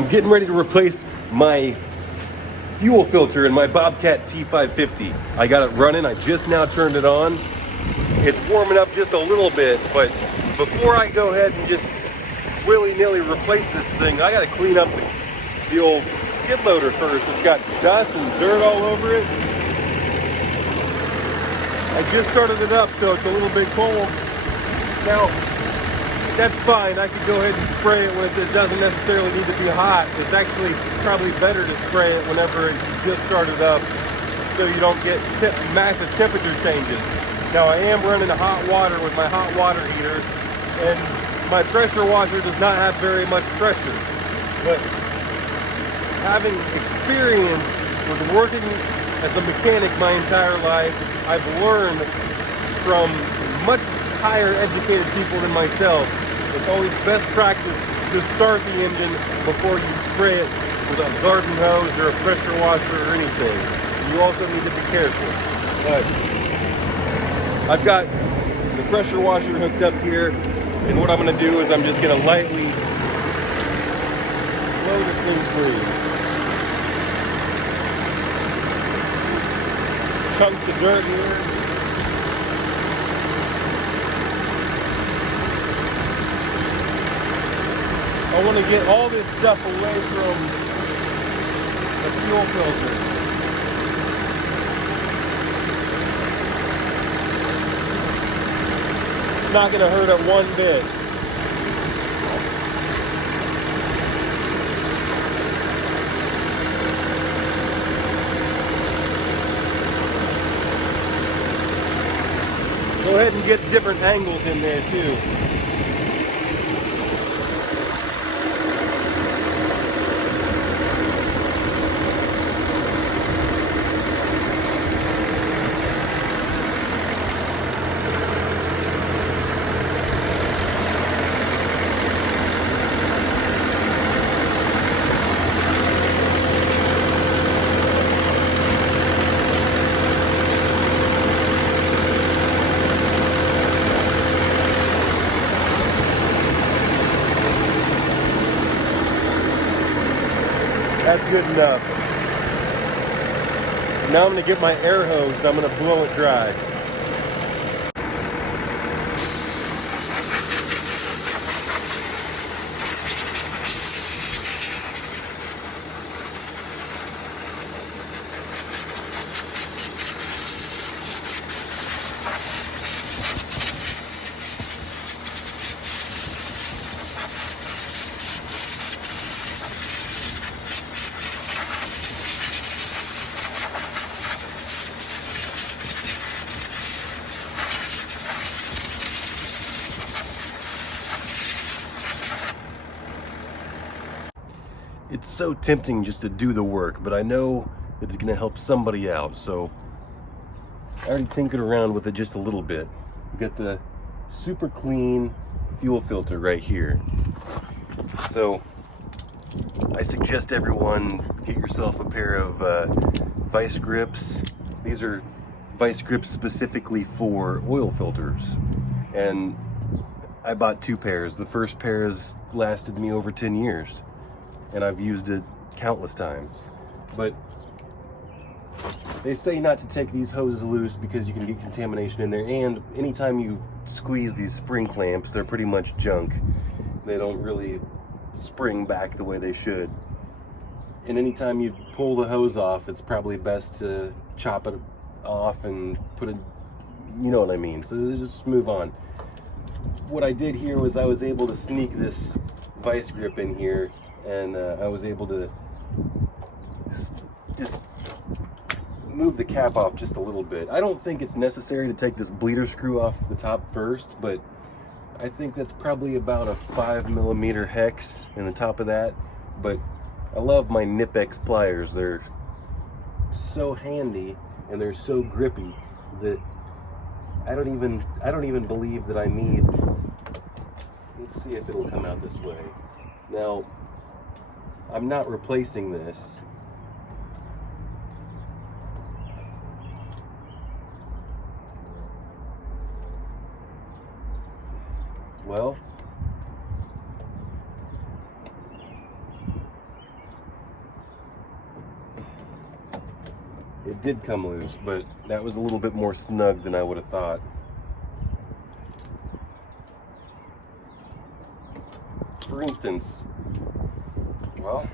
I'm getting ready to replace my fuel filter in my Bobcat T550. I got it running, I just now turned it on. It's warming up just a little bit, but before I go ahead and just willy-nilly replace this thing, I gotta clean up the old skid loader first. It's got dust and dirt all over it. I just started it up, so it's a little bit cold. Now, that's fine. I could go ahead and spray it when it doesn't necessarily need to be hot. It's actually probably better to spray it whenever it just started up so you don't get massive temperature changes. Now, I am running hot water with my hot water heater, and my pressure washer does not have very much pressure. But having experience with working as a mechanic my entire life, I've learned from much higher educated people than myself. It's always best practice to start the engine before you spray it with a garden hose or a pressure washer or anything. You also need to be careful. But I've got the pressure washer hooked up here, and what I'm going to do is I'm just going to lightly blow the thing free. Chunks of dirt here. I want to get all this stuff away from the fuel filter. It's not going to hurt it one bit. Go ahead and get different angles in there too. That's good enough. Now I'm going to get my air hose and I'm going to blow it dry. It's so tempting just to do the work, but I know it's going to help somebody out, so I already tinkered around with it just a little bit. We got the super clean fuel filter right here. So I suggest everyone get yourself a pair of vice grips. These are vice grips specifically for oil filters, and I bought 2 pairs. The first pair has lasted me over 10 years. And I've used it countless times. But they say not to take these hoses loose because you can get contamination in there, and anytime you squeeze these spring clamps, they're pretty much junk. They don't really spring back the way they should. And anytime you pull the hose off, it's probably best to chop it off and put it, you know what I mean. So let's just move on. What I did here was I was able to sneak this vice grip in here, and I was able to just move the cap off just a little bit. I don't think it's necessary to take this bleeder screw off the top first, but I think that's probably about a 5mm hex in the top of that. But I love my Nipex pliers. They're so handy and they're so grippy that I don't even believe that I need. Let's see if it'll come out this way. Now, I'm not replacing this. Well, it did come loose, but that was a little bit more snug than I would have thought. For instance, well,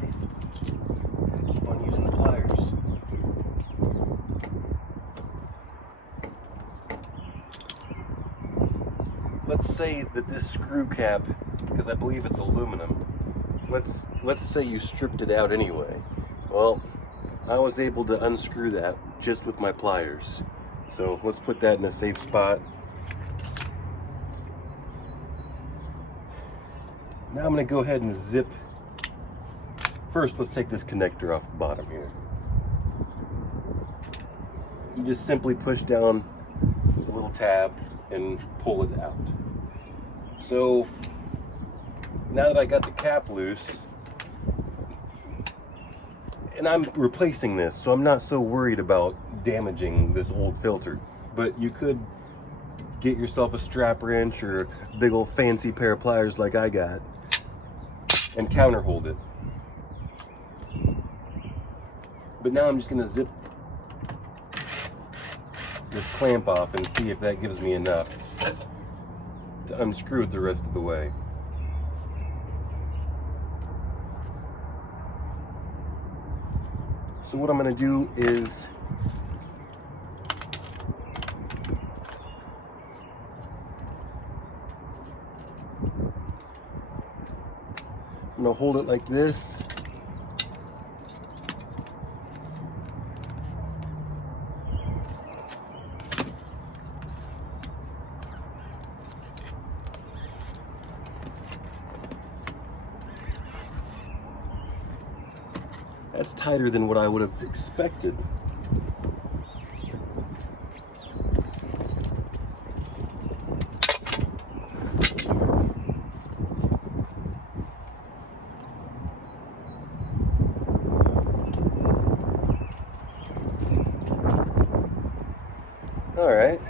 gotta keep on using the pliers. Let's say that this screw cap, because I believe it's aluminum, let's say you stripped it out anyway. Well, I was able to unscrew that just with my pliers. So let's put that in a safe spot. Now I'm going to go ahead and zip. First, let's take this connector off the bottom here. You just simply push down the little tab and pull it out. So now that I got the cap loose, and I'm replacing this, so I'm not so worried about damaging this old filter. But you could get yourself a strap wrench or a big old fancy pair of pliers like I got and counter hold it. But now I'm just going to zip this clamp off and see if that gives me enough to unscrew it the rest of the way. So what I'm going to do is I'm going to hold it like this. That's tighter than what I would have expected. All right.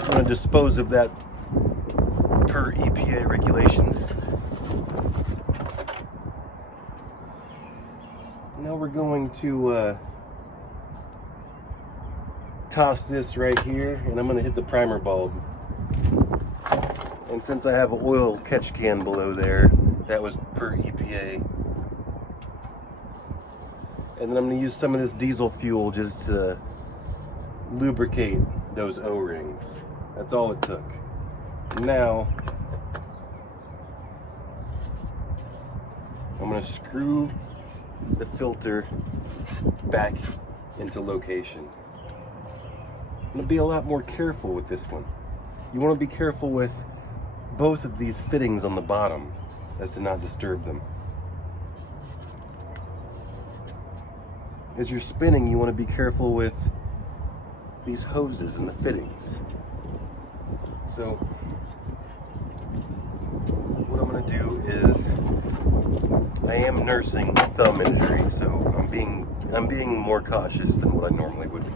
I'm going to dispose of that per EPA regulations. Now we're going to toss this right here, and I'm going to hit the primer bulb. And since I have an oil catch can below there, that was per EPA. And then I'm going to use some of this diesel fuel just to lubricate those O-rings. That's all it took. Now, I'm going to screw the filter back into location. I'm going to be a lot more careful with this one. You want to be careful with both of these fittings on the bottom as to not disturb them. As you're spinning, you want to be careful with these hoses and the fittings. So what I'm going to do is, I am nursing a thumb injury, so I'm being more cautious than what I normally would be.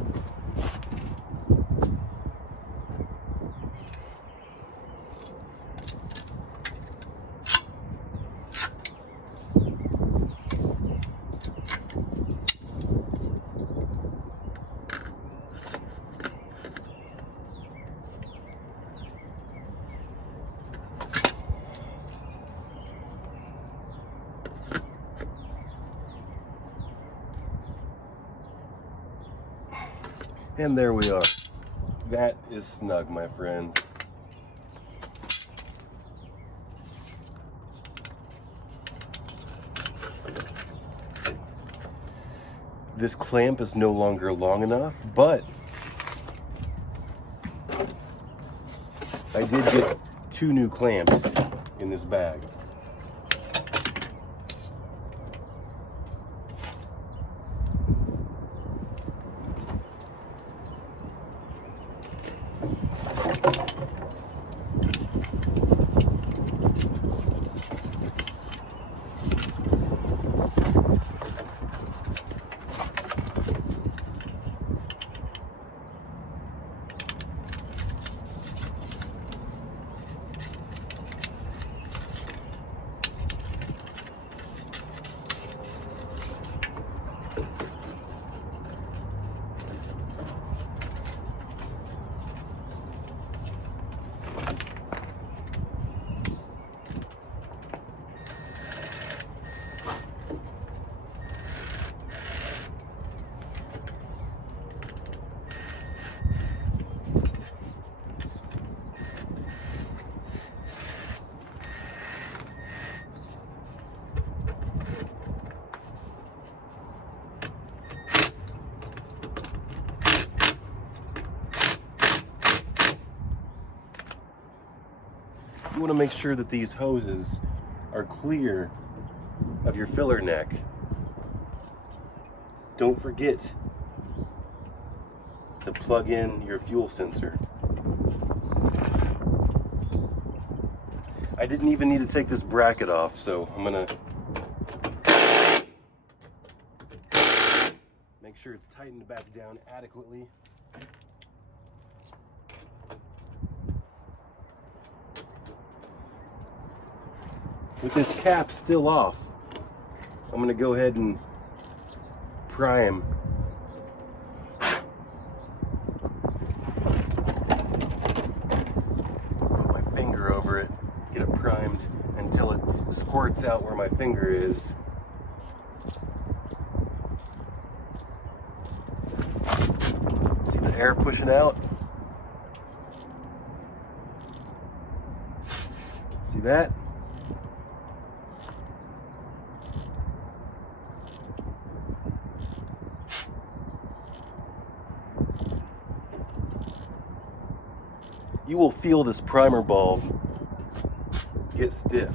And there we are. That is snug, my friends. This clamp is no longer long enough, but I did get 2 new clamps in this bag. you want to make sure that these hoses are clear of your filler neck. Don't forget to plug in your fuel sensor. I didn't even need to take this bracket off, so I'm gonna make sure it's tightened back down adequately. With this cap still off, I'm gonna go ahead and prime. Put my finger over it, get it primed until it squirts out where my finger is. See the air pushing out? See that? You will feel this primer bulb get stiff.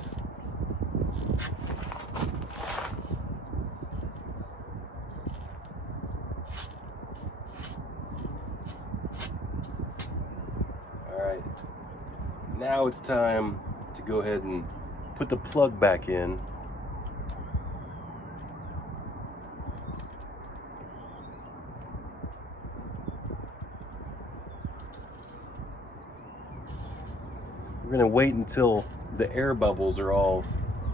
All right, now it's time to go ahead and put the plug back in. We're gonna wait until the air bubbles are all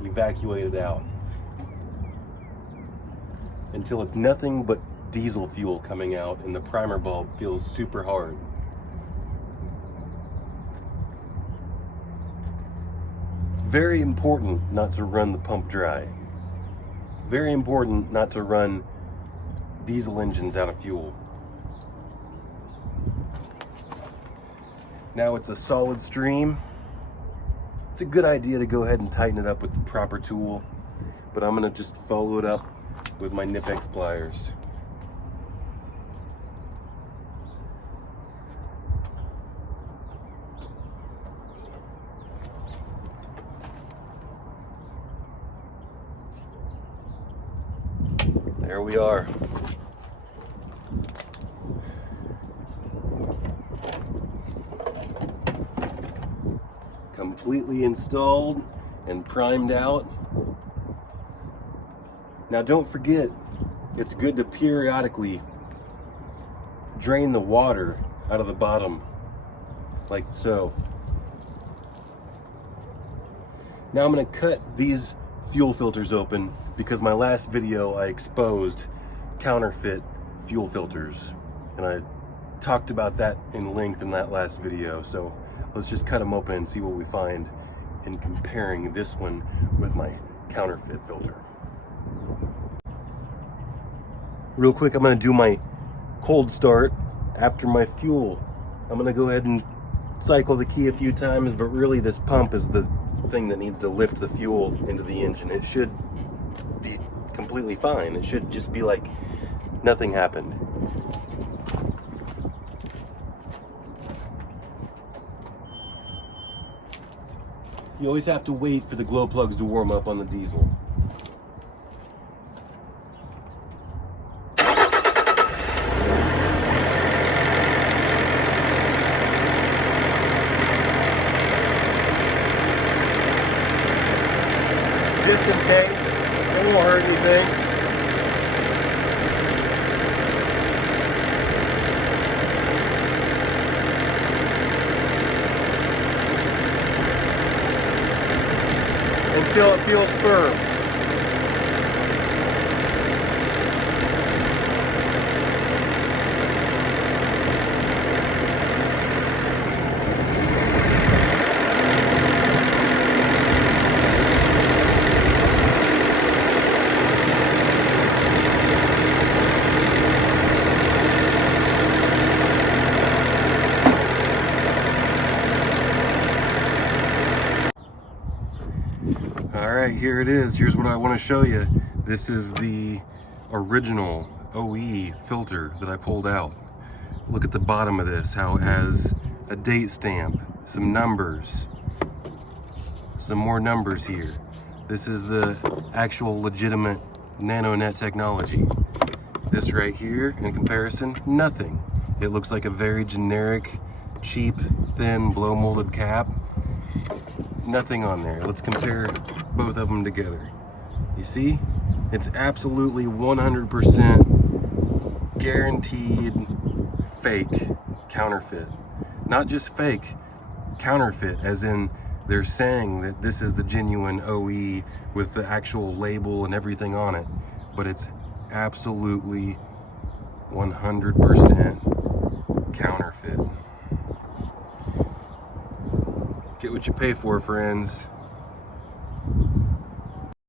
evacuated out. Until it's nothing but diesel fuel coming out and the primer bulb feels super hard. It's very important not to run the pump dry. Very important not to run diesel engines out of fuel. Now it's a solid stream. It's a good idea to go ahead and tighten it up with the proper tool, but I'm gonna just follow it up with my Nip-X pliers. There we are. Completely installed and primed out. Now don't forget, it's good to periodically drain the water out of the bottom, like so. Now I'm gonna cut these fuel filters open because my last video I exposed counterfeit fuel filters, and I talked about that in length in that last video. So let's just cut them open and see what we find in comparing this one with my counterfeit filter. Real quick, I'm gonna do my cold start after my fuel. I'm gonna go ahead and cycle the key a few times, but really this pump is the thing that needs to lift the fuel into the engine. It should be completely fine. It should just be like nothing happened. You always have to wait for the glow plugs to warm up on the diesel. Just in case, it won't hurt anything. Until it feels firm. Alright, here it is. Here's what I want to show you. This is the original OE filter that I pulled out. Look at the bottom of this, how it has a date stamp, some numbers. some more numbers here. This is the actual legitimate NanoNet technology. This right here, in comparison, nothing. It looks like a very generic, cheap, thin, blow molded cap. Nothing on there. Let's compare both of them together. You see? It's absolutely 100% guaranteed fake counterfeit. Not just fake, counterfeit, as in they're saying that this is the genuine OE with the actual label and everything on it, but it's absolutely 100% counterfeit. Get what you pay for, friends.